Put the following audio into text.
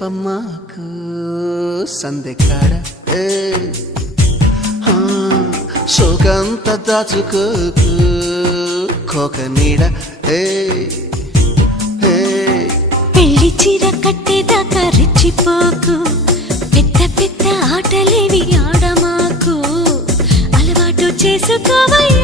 చెప్పమ్మాకు సందెకాడ సోకంత దాచుకోకు కోక నీడ పెళ్లి చీర కట్టేదాకా రెచ్చిపోకు పెద్ద పెద్ద ఆటలేవి ఆడమాకు అలవాటు చేసుకోవయ్యా